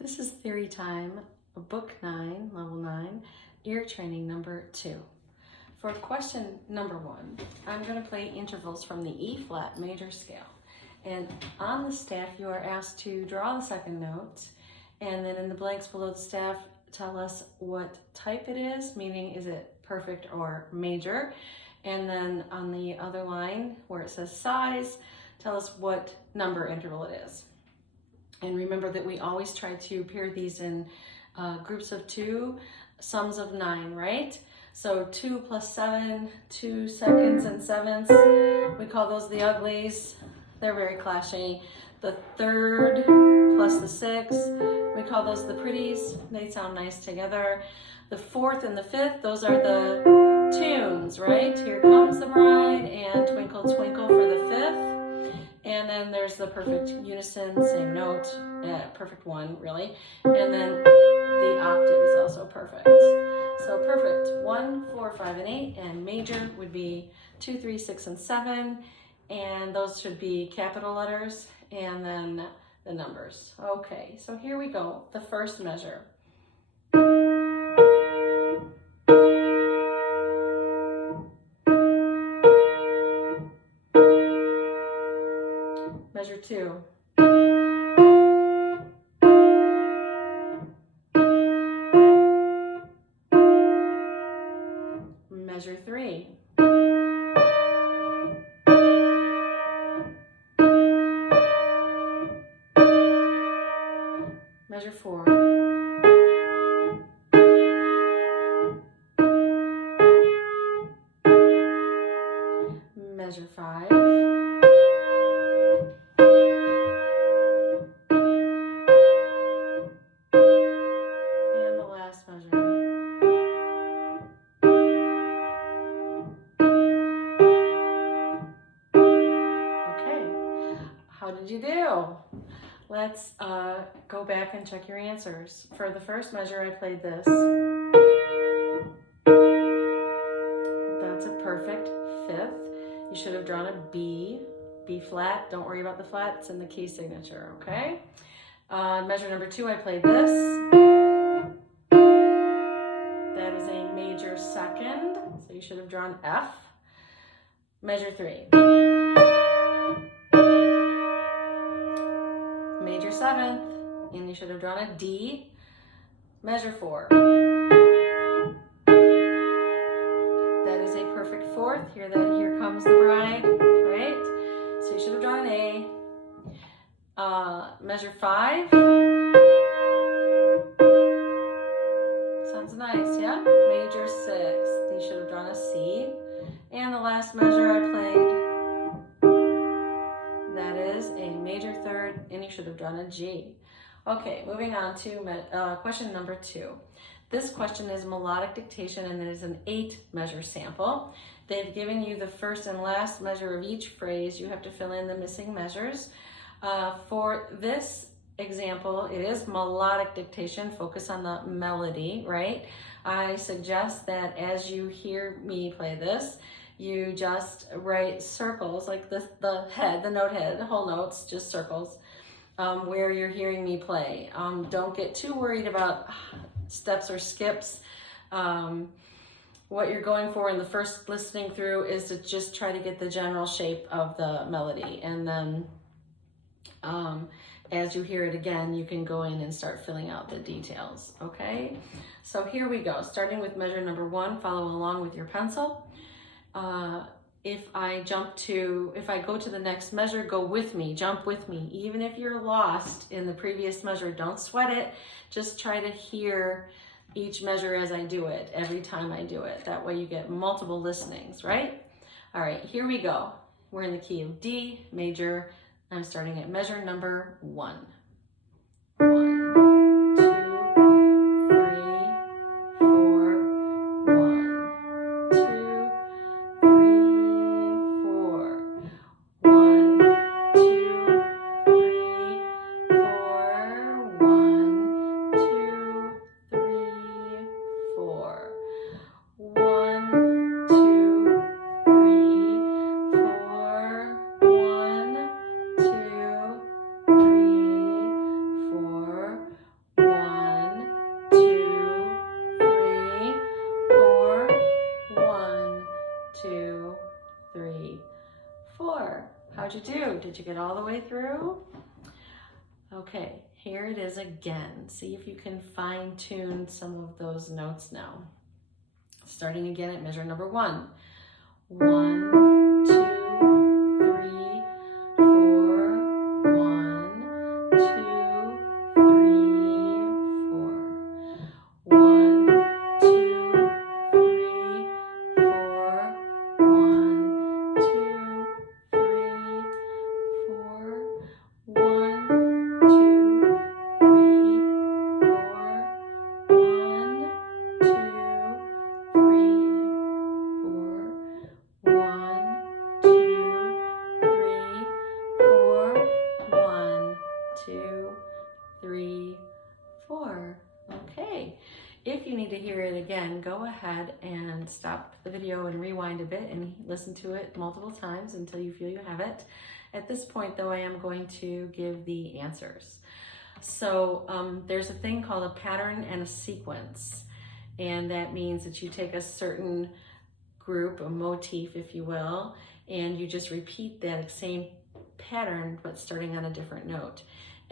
This is Theory Time, Book 9, Level 9, Ear Training number 2. For question number 1, I'm going to play intervals from the E flat major scale. And on the staff, you are asked to draw the second note, and then in the blanks below the staff, tell us what type it is, meaning is it perfect or major. And then on the other line where it says size, tell us what number interval it is. And remember that we always try to pair these in groups of 2, sums of 9, right? So 2 plus 7, 2 seconds and sevenths, we call those the uglies. They're very clashy. The third plus the 6, we call those the pretties. They sound nice together. The fourth and the fifth, those are the tunes, right? Here Comes the Bride and Twinkle Twinkle for the fifth. And then there's the perfect unison, same note, perfect one, really. And then the octave is also perfect. So perfect, 1, 4, 5, and 8, and major would be 2, 3, 6, and 7. And those should be capital letters, and then the numbers. Okay, so here we go, the first measure. Measure 2. Measure 3. Measure 4. Measure 5. And the last measure. Okay, how did you do? Let's go back and check your answers. For the first measure, I played this. That's a perfect fifth. You should have drawn a B, B flat. Don't worry about the flat, it's in the key signature, okay? Measure number 2, I played this. That is a major second, so you should have drawn F. Measure 3. Major 7th, and you should have drawn a D. Measure 4. That is a perfect 4th. Here Comes the Bride, right? So you should have drawn an A. Measure 5. Sounds nice, yeah? Major 6th. You should have drawn a C. And the last measure I played, that is a major 3rd, and you should have drawn a G. Okay, moving on to question number 2. This question is melodic dictation, and it is an 8-measure sample. They've given you the first and last measure of each phrase. You have to fill in the missing measures. For this example, it is melodic dictation. Focus on the melody, right? I suggest that as you hear me play this, you just write circles, like the head, the note head, the whole notes, just circles, where you're hearing me play. Don't get too worried about steps or skips. What you're going for in the first listening through is to just try to get the general shape of the melody. And then as you hear it again, you can go in and start filling out the details, okay? So here we go, starting with measure number 1, follow along with your pencil. If I go to the next measure, go with me, jump with me. Even if you're lost in the previous measure, don't sweat it. Just try to hear each measure as I do it, every time I do it. That way you get multiple listenings, right? All right, here we go. We're in the key of D major. I'm starting at measure number 1. 1, 2, 3, 4, 1, 2, 3, 4. 1, 2, 3, 4. 1, 2, 3, 4. 1, 2, 3, 4. 1, 2, 3, you do? Did you get all the way through? Okay, here it is again. See if you can fine tune some of those notes now. Starting again at measure number 1. 1, 2, 3, 4. 1, 2, 3, 4. 1, 2, 3, 4. 1, 2, 3, 4. 1, 2, 3, 4. 1, 2, 3, 4. 1, 2, 3, 4. 1, 2, 3, 4. Okay. If you need to hear it again, go ahead and stop the video and rewind a bit and listen to it multiple times until you feel you have it. At this point, though, I am going to give the answers. So there's a thing called a pattern and a sequence, and that means that you take a certain group, a motif, if you will, and you just repeat that same pattern, but starting on a different note.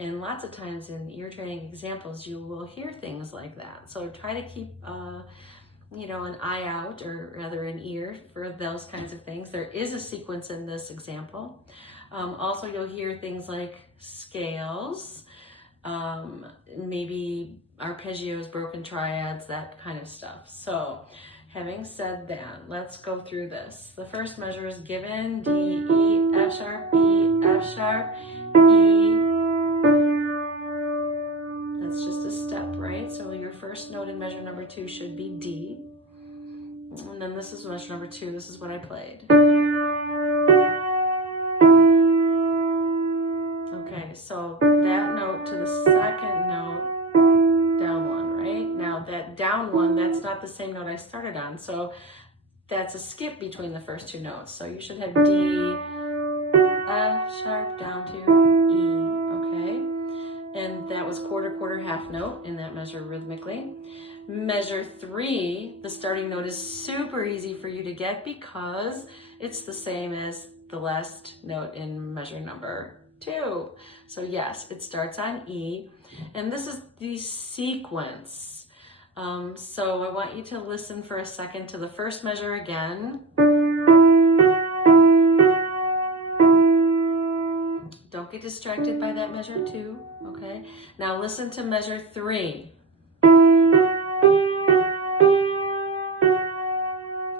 And lots of times in ear training examples, you will hear things like that. So try to keep, an eye out, or rather an ear, for those kinds of things. There is a sequence in this example. Also, you'll hear things like scales, maybe arpeggios, broken triads, that kind of stuff. So having said that, let's go through this. The first measure is given: D, E, F sharp, E, F sharp, E. That's just a step, right? So your first note in measure number 2 should be D. And then this is measure number 2. This is what I played. Okay, so that note to the second note, down 1, right? Now that down 1, that's not the same note I started on. So that's a skip between the first 2 notes. So you should have D, F sharp, down to E, okay? And that was quarter, quarter, half note in that measure rhythmically. Measure 3, the starting note is super easy for you to get because it's the same as the last note in measure number 2. So yes, it starts on E, and this is the sequence. So I want you to listen for a second to the first measure again. Don't get distracted by that measure 2, okay? Now listen to measure 3. Do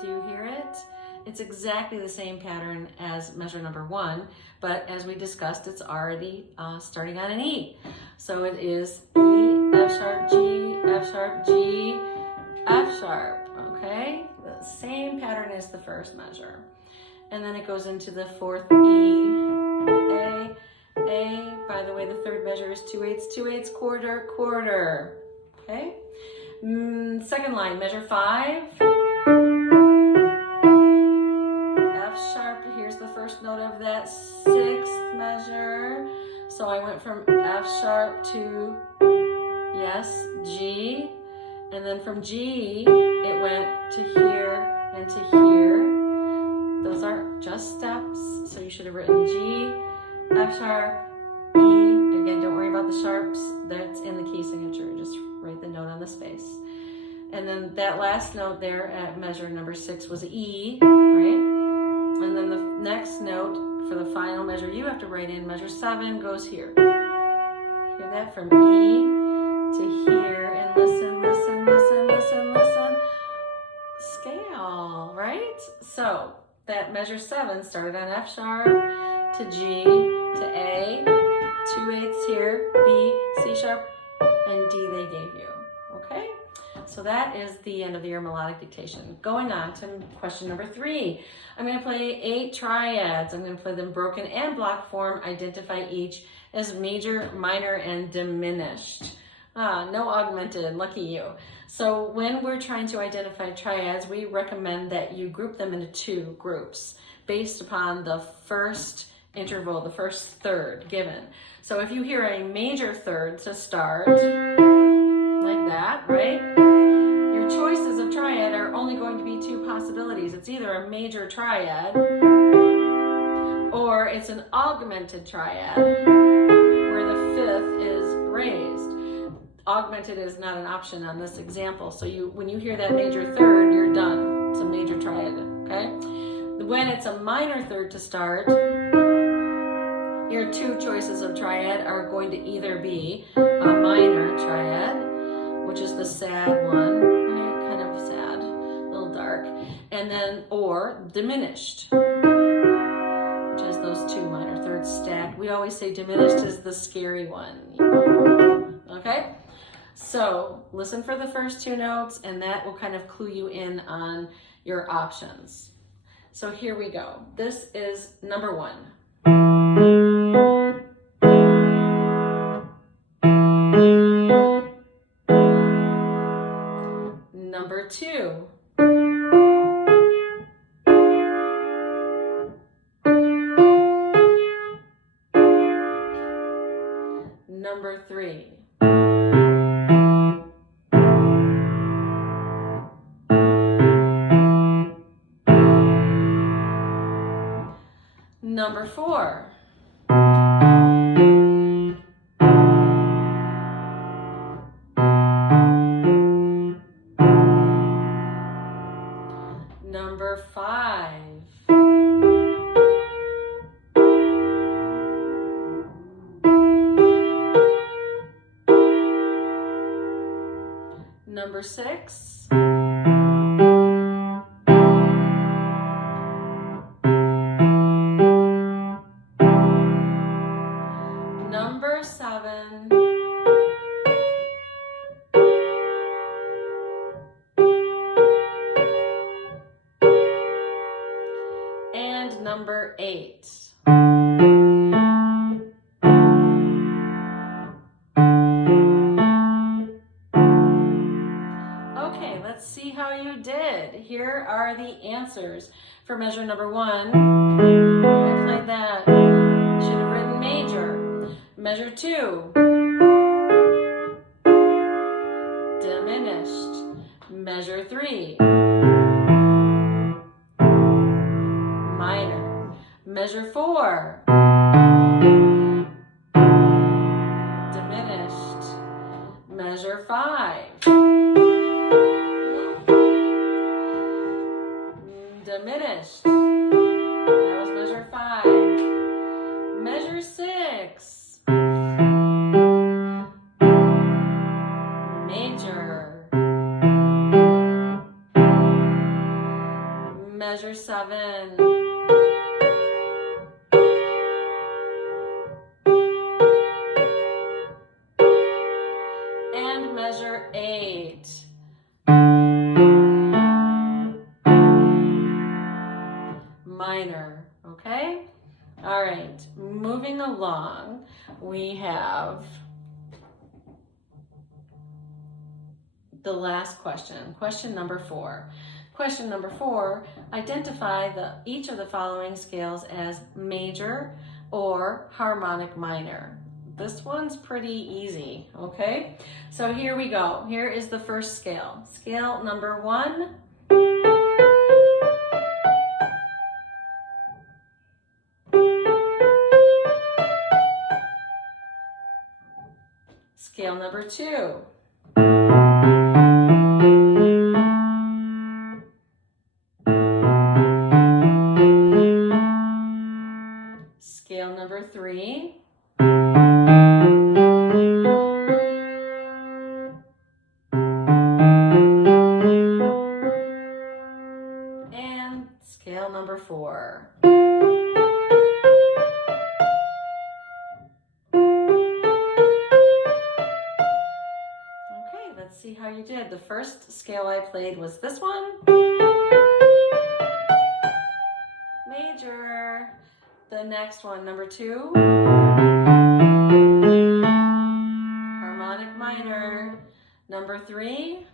you hear it? It's exactly the same pattern as measure number 1, but as we discussed, it's already starting on an E. So it is E, F sharp, G, F sharp, G, F sharp, okay? The same pattern as the first measure. And then it goes into the 4th E, A. By the way, the third measure is 2/8, 2/8, quarter, quarter, okay? Second line, measure 5. F sharp, here's the first note of that 6th measure. So I went from F sharp to, yes, G. And then from G, it went to here and to here. Those are just steps. So you should have written G, F sharp, E. Again, don't worry about the sharps. That's in the key signature. Just write the note on the space. And then that last note there at measure number 6 was E, right? And then the next note for the final measure you have to write in, measure 7, goes here. Hear that? From E to here, and listen, listen, listen, listen, listen. Scale, right? So that measure 7 started on F sharp to G to A, 2/8 here, B, C sharp, and D they gave you, okay? So that is the end of your melodic dictation. Going on to question number 3. I'm going to play 8 triads. I'm going to play them broken and block form. Identify each as major, minor, and diminished. No augmented, lucky you. So when we're trying to identify triads, we recommend that you group them into 2 groups based upon the first interval, the first third given. So if you hear a major third to start, like that, right? Your choices of triad are only going to be 2 possibilities. It's either a major triad Or it's an augmented triad where the fifth is raised. Augmented is not an option on this example. So when you hear that major third, you're done. It's a major triad, okay? When it's a minor third to start, your two choices of triad are going to either be a minor triad, which is the sad one, right? Kind of sad, a little dark, and then, or diminished, which is those two minor thirds stacked. We always say diminished is the scary one, okay? So listen for the first two notes, and that will kind of clue you in on your options. So here we go. This is number one. Number two. Number three. Number four. Number five. Number six. Number seven. And number eight. Okay, let's see how you did. Here are the answers. For measure number one, I played that. Should have written major. Measure two, diminished. Measure three, minor. Measure four, diminished. Measure five, diminished. That was measure five. Measure six, major. Measure seven, and measure eight. Minor, okay? All right, moving along, we have the last question, question number four. Question number four, identify each of the following scales as major or harmonic minor. This one's pretty easy, okay? So here we go. Here is the first scale. Scale number one. Scale number two. Scale number three. And scale number four. Let's see how you did. The first scale I played was this one. Major. The next one, number two. Harmonic minor. Number three.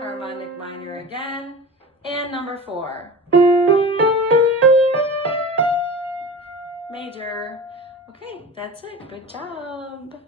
Harmonic minor again. And number four. Major. Okay, that's it. Good job.